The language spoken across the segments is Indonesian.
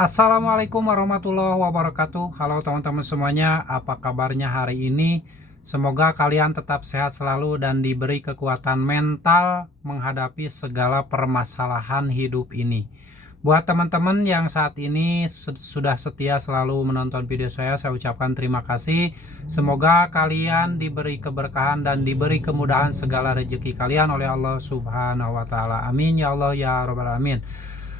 Assalamualaikum warahmatullahi wabarakatuh. Halo teman-teman semuanya, apa kabarnya hari ini? Semoga kalian tetap sehat selalu dan diberi kekuatan mental menghadapi segala permasalahan hidup ini. Buat teman-teman yang saat ini sudah setia selalu menonton video saya ucapkan terima kasih. Semoga kalian diberi keberkahan dan diberi kemudahan segala rezeki kalian oleh Allah Subhanahu wa taala. Amin ya Allah ya rabbal alamin.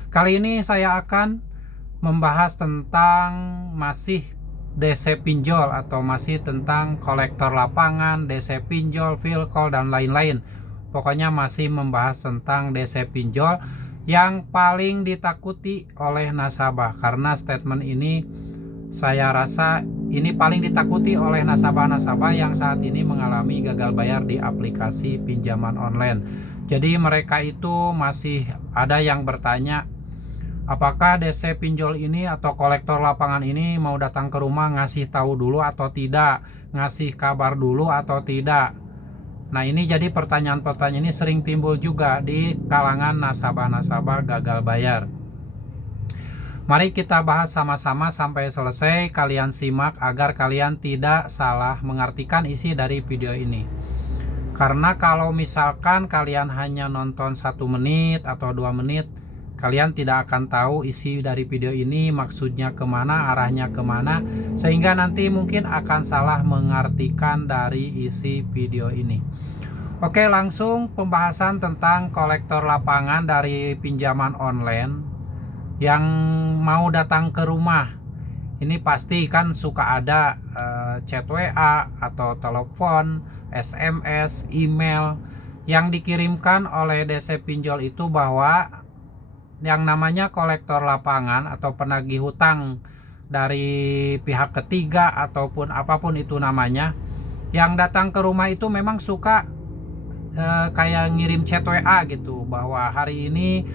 Kali ini saya akan membahas tentang masih DC pinjol atau masih tentang kolektor lapangan, DC pinjol, Philcall dan lain-lain. Pokoknya masih membahas tentang DC pinjol yang paling ditakuti oleh nasabah, karena statement ini saya rasa ini paling ditakuti oleh nasabah-nasabah yang saat ini mengalami gagal bayar di aplikasi pinjaman online. Jadi mereka itu masih ada yang bertanya, apakah DC pinjol ini atau kolektor lapangan ini mau datang ke rumah ngasih tahu dulu atau tidak, ngasih kabar dulu atau tidak. Nah, ini jadi pertanyaan-pertanyaan ini sering timbul juga di kalangan nasabah-nasabah gagal bayar. Mari kita bahas sama-sama sampai selesai. Kalian simak agar kalian tidak salah mengartikan isi dari video ini. Karena kalau misalkan kalian hanya nonton 1 menit atau 2 menit, kalian tidak akan tahu isi dari video ini maksudnya kemana, arahnya kemana, sehingga nanti mungkin akan salah mengartikan dari isi video ini. Oke, langsung pembahasan tentang kolektor lapangan dari pinjaman online yang mau datang ke rumah. Ini pasti kan suka ada chat WA atau telepon, SMS, email yang dikirimkan oleh DC pinjol itu bahwa yang namanya kolektor lapangan atau penagih hutang dari pihak ketiga ataupun apapun itu namanya, yang datang ke rumah itu memang suka kayak ngirim chat WA gitu, bahwa hari ini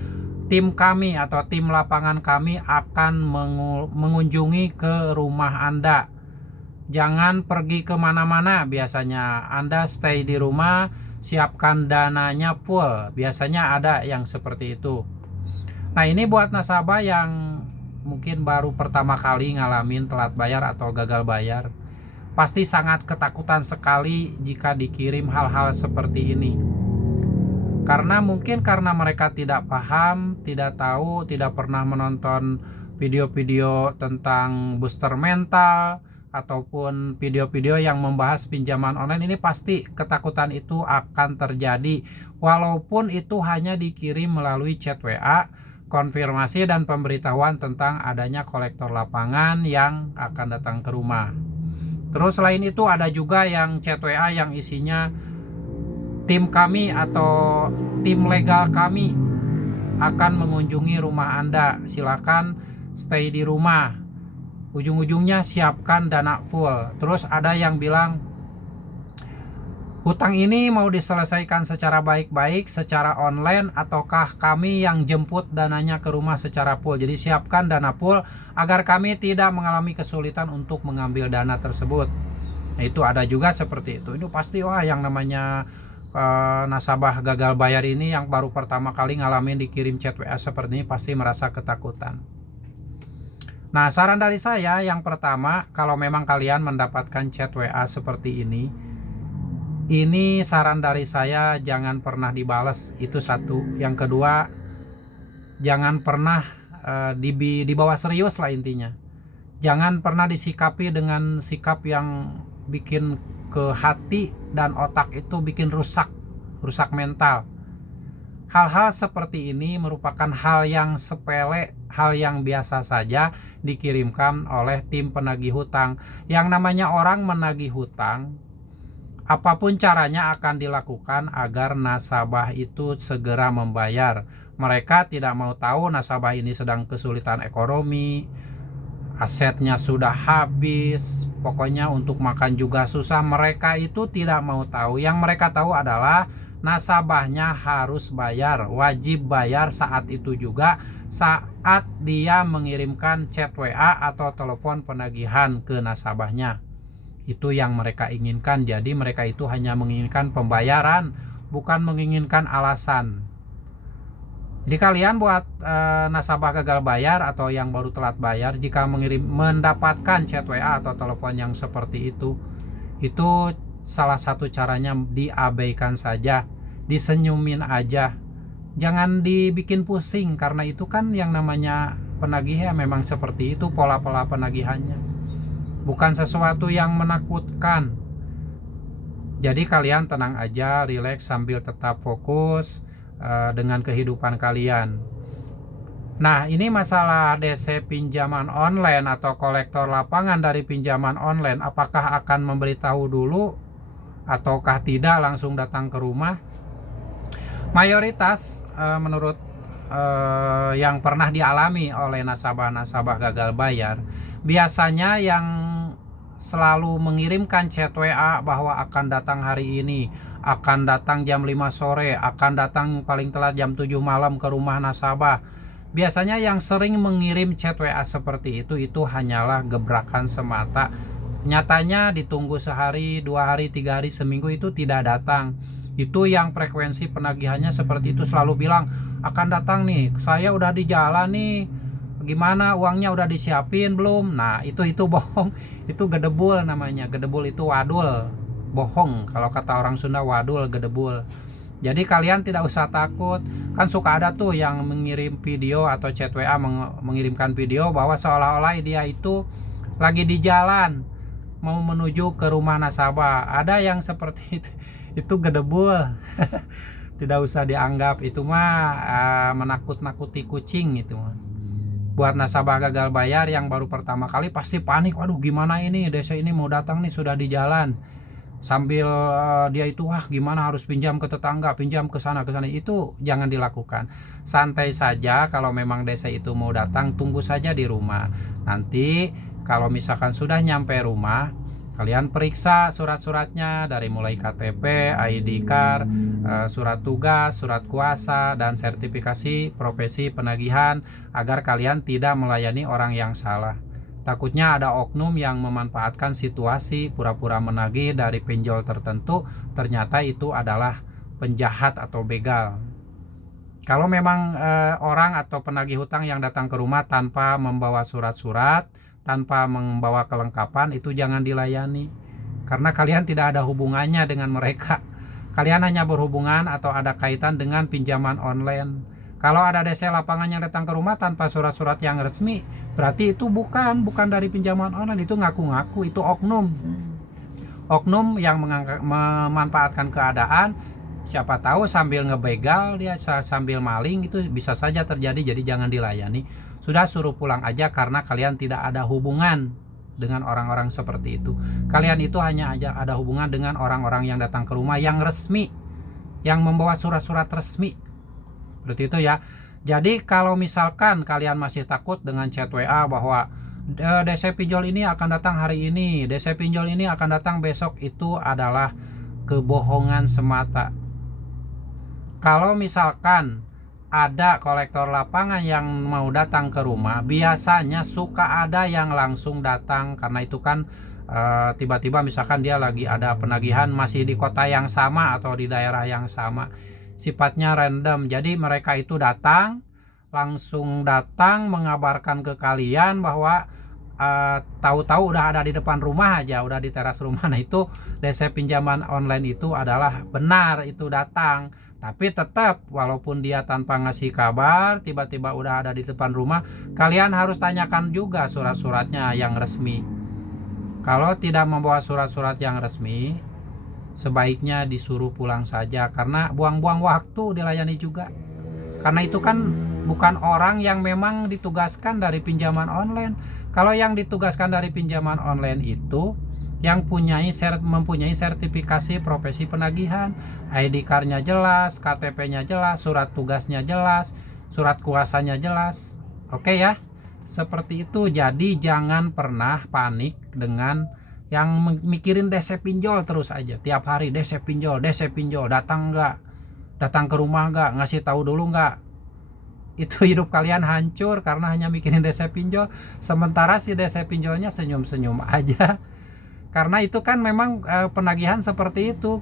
tim kami atau tim lapangan kami akan mengunjungi ke rumah Anda. Jangan pergi kemana-mana, biasanya Anda stay di rumah, siapkan dananya full. Biasanya ada yang seperti itu. Nah, ini buat nasabah yang mungkin baru pertama kali ngalamin telat bayar atau gagal bayar, pasti sangat ketakutan sekali jika dikirim hal-hal seperti ini. Karena mungkin karena mereka tidak paham, tidak tahu, tidak pernah menonton video-video tentang booster mental ataupun video-video yang membahas pinjaman online, ini pasti ketakutan itu akan terjadi walaupun itu hanya dikirim melalui chat WA, konfirmasi dan pemberitahuan tentang adanya kolektor lapangan yang akan datang ke rumah. Terus selain itu ada juga yang chat WA yang isinya tim kami atau tim legal kami akan mengunjungi rumah Anda, silakan stay di rumah, ujung-ujungnya siapkan dana full. Terus ada yang bilang, hutang ini mau diselesaikan secara baik-baik, secara online, ataukah kami yang jemput dananya ke rumah secara full. Jadi siapkan dana full agar kami tidak mengalami kesulitan untuk mengambil dana tersebut. Nah, itu ada juga seperti itu. Itu pasti wah, yang namanya nasabah gagal bayar ini yang baru pertama kali ngalamin dikirim chat WA seperti ini pasti merasa ketakutan. Nah, saran dari saya yang pertama, kalau memang kalian mendapatkan chat WA seperti ini saran dari saya, jangan pernah dibalas, itu satu. Yang kedua, jangan pernah dibawa serius lah intinya. Jangan pernah disikapi dengan sikap yang bikin ke hati dan otak itu bikin rusak mental. Hal-hal seperti ini merupakan hal yang sepele, hal yang biasa saja dikirimkan oleh tim penagih hutang. Yang namanya orang menagih hutang, apapun caranya akan dilakukan agar nasabah itu segera membayar. Mereka tidak mau tahu nasabah ini sedang kesulitan ekonomi, asetnya sudah habis, pokoknya untuk makan juga susah. Mereka itu tidak mau tahu. Yang mereka tahu adalah nasabahnya harus bayar, wajib bayar saat itu juga, saat dia mengirimkan chat WA atau telepon penagihan ke nasabahnya. Itu yang mereka inginkan. Jadi mereka itu hanya menginginkan pembayaran, bukan menginginkan alasan. Jadi kalian buat nasabah gagal bayar atau yang baru telat bayar, jika mendapatkan chat WA atau telepon yang seperti itu salah satu caranya diabaikan saja, disenyumin aja, jangan dibikin pusing, karena itu kan yang namanya penagih ya memang seperti itu pola-pola penagihannya, bukan sesuatu yang menakutkan. Jadi kalian tenang aja, rileks sambil tetap fokus dengan kehidupan kalian. Nah, ini masalah DC pinjaman online atau kolektor lapangan dari pinjaman online, apakah akan memberitahu dulu ataukah tidak langsung datang ke rumah? Mayoritas menurut yang pernah dialami oleh nasabah-nasabah gagal bayar, biasanya yang selalu mengirimkan chat WA bahwa akan datang hari ini, akan datang jam 5 sore, akan datang paling telat jam 7 malam ke rumah nasabah. Biasanya yang sering mengirim chat WA seperti itu hanyalah gebrakan semata. Nyatanya ditunggu sehari, 2 hari, 3 hari, seminggu itu tidak datang. Itu yang frekuensi penagihannya seperti itu, selalu bilang akan datang nih, saya udah di jalan nih, gimana uangnya udah disiapin belum? Nah itu bohong, itu gedebul namanya. Gedebul itu wadul, bohong kalau kata orang Sunda, wadul, gedebul. Jadi kalian tidak usah takut, kan suka ada tuh yang mengirim video atau chat WA mengirimkan video bahwa seolah-olah dia itu lagi di jalan mau menuju ke rumah nasabah. Ada yang seperti itu gedebul. Tidak usah dianggap, itu mah menakut-nakuti kucing itu mah. Buat nasabah gagal bayar yang baru pertama kali pasti panik, waduh gimana ini, DC ini mau datang nih, sudah di jalan. Sambil dia itu wah gimana, harus pinjam ke tetangga, pinjam ke sana, itu jangan dilakukan. Santai saja, kalau memang DC itu mau datang, tunggu saja di rumah. Nanti kalau misalkan sudah nyampe rumah, kalian periksa surat-suratnya dari mulai KTP, ID card, surat tugas, surat kuasa, dan sertifikasi profesi penagihan, agar kalian tidak melayani orang yang salah. Takutnya ada oknum yang memanfaatkan situasi pura-pura menagih dari pinjol tertentu, ternyata itu adalah penjahat atau begal. Kalau memang orang atau penagih hutang yang datang ke rumah tanpa membawa surat-surat, tanpa membawa kelengkapan, itu jangan dilayani, karena kalian tidak ada hubungannya dengan mereka. Kalian hanya berhubungan atau ada kaitan dengan pinjaman online. Kalau ada DC lapangan yang datang ke rumah tanpa surat-surat yang resmi, berarti itu bukan dari pinjaman online, itu ngaku-ngaku, itu oknum yang memanfaatkan keadaan. Siapa tahu sambil ngebegal dia, sambil maling, itu bisa saja terjadi. Jadi jangan dilayani, sudah suruh pulang aja, karena kalian tidak ada hubungan dengan orang-orang seperti itu. Kalian itu hanya aja ada hubungan dengan orang-orang yang datang ke rumah yang resmi, yang membawa surat-surat resmi, seperti itu ya. Jadi kalau misalkan kalian masih takut dengan chat WA bahwa DC pinjol ini akan datang hari ini, DC pinjol ini akan datang besok, itu adalah kebohongan semata. Kalau misalkan ada kolektor lapangan yang mau datang ke rumah, biasanya suka ada yang langsung datang, karena itu kan tiba-tiba misalkan dia lagi ada penagihan masih di kota yang sama atau di daerah yang sama, sifatnya random. Jadi mereka itu langsung datang mengabarkan ke kalian bahwa tahu-tahu udah ada di depan rumah aja, udah di teras rumah. Nah itu DC pinjaman online itu adalah benar, itu datang. Tapi tetap walaupun dia tanpa ngasih kabar, tiba-tiba udah ada di depan rumah, kalian harus tanyakan juga surat-suratnya yang resmi. Kalau tidak membawa surat-surat yang resmi, sebaiknya disuruh pulang saja, karena buang-buang waktu dilayani juga. Karena itu kan bukan orang yang memang ditugaskan dari pinjaman online. Kalau yang ditugaskan dari pinjaman online itu yang mempunyai sertifikasi profesi penagihan, ID card-nya jelas, KTP-nya jelas, surat tugasnya jelas, surat kuasanya jelas. Oke ya, seperti itu. Jadi jangan pernah panik dengan yang mikirin DC pinjol terus aja. Tiap hari DC pinjol, datang nggak, datang ke rumah nggak, ngasih tahu dulu nggak. Itu hidup kalian hancur karena hanya mikirin DC pinjol. Sementara si DC pinjolnya senyum-senyum aja. Karena itu kan memang penagihan seperti itu,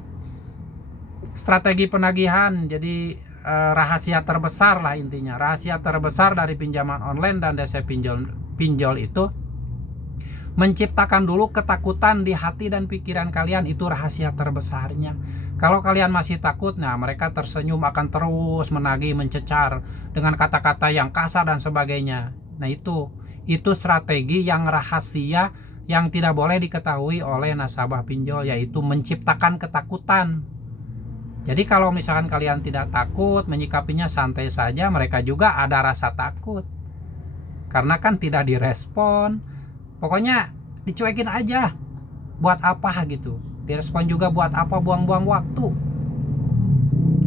strategi penagihan. Jadi rahasia terbesar lah intinya. Rahasia terbesar dari pinjaman online dan DC pinjol itu menciptakan dulu ketakutan di hati dan pikiran kalian. Itu rahasia terbesarnya. Kalau kalian masih takut, nah mereka tersenyum akan terus menagih, mencecar dengan kata-kata yang kasar dan sebagainya. Nah itu strategi yang rahasia yang tidak boleh diketahui oleh nasabah pinjol, yaitu menciptakan ketakutan. Jadi kalau misalkan kalian tidak takut, menyikapinya santai saja, mereka juga ada rasa takut. Karena kan tidak direspon. Pokoknya dicuekin aja. Buat apa gitu. Direspon juga buat apa, buang-buang waktu.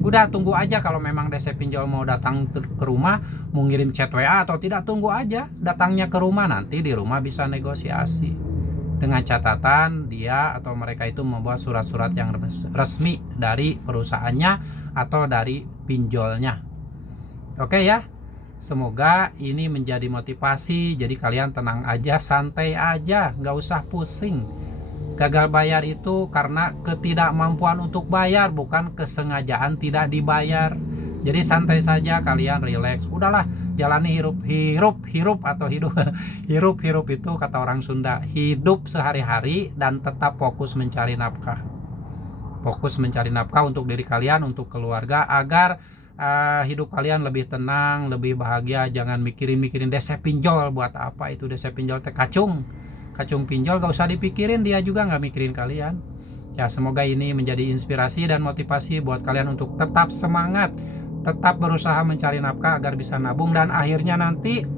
Udah tunggu aja kalau memang DC pinjol mau datang ke rumah, mau ngirim chat WA atau tidak, tunggu aja datangnya ke rumah. Nanti di rumah bisa negosiasi. Dengan catatan dia atau mereka itu membuat surat-surat yang resmi dari perusahaannya atau dari pinjolnya. Oke ya. Semoga ini menjadi motivasi. Jadi kalian tenang aja, santai aja, nggak usah pusing. Gagal bayar itu karena ketidakmampuan untuk bayar, bukan kesengajaan tidak dibayar. Jadi santai saja, kalian relax. Udahlah, jalani hirup atau hirup itu kata orang Sunda. Hidup sehari-hari dan tetap fokus mencari nafkah. Fokus mencari nafkah untuk diri kalian, untuk keluarga, agar hidup kalian lebih tenang, lebih bahagia. Jangan mikirin DC pinjol. Buat apa itu DC pinjol teh? Kacung pinjol gak usah dipikirin, dia juga gak mikirin kalian. Ya, semoga ini menjadi inspirasi dan motivasi buat kalian untuk tetap semangat, tetap berusaha mencari nafkah agar bisa nabung, dan akhirnya nanti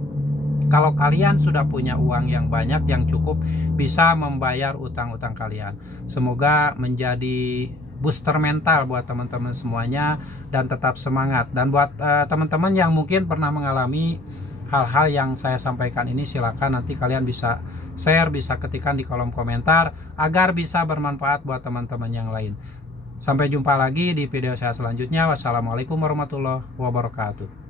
kalau kalian sudah punya uang yang banyak, yang cukup, bisa membayar utang-utang kalian. Semoga menjadi booster mental buat teman-teman semuanya, dan tetap semangat. Dan buat teman-teman yang mungkin pernah mengalami hal-hal yang saya sampaikan ini, silakan nanti kalian bisa share, bisa ketikkan di kolom komentar agar bisa bermanfaat buat teman-teman yang lain. Sampai jumpa lagi di video saya selanjutnya. Wassalamualaikum warahmatullahi wabarakatuh.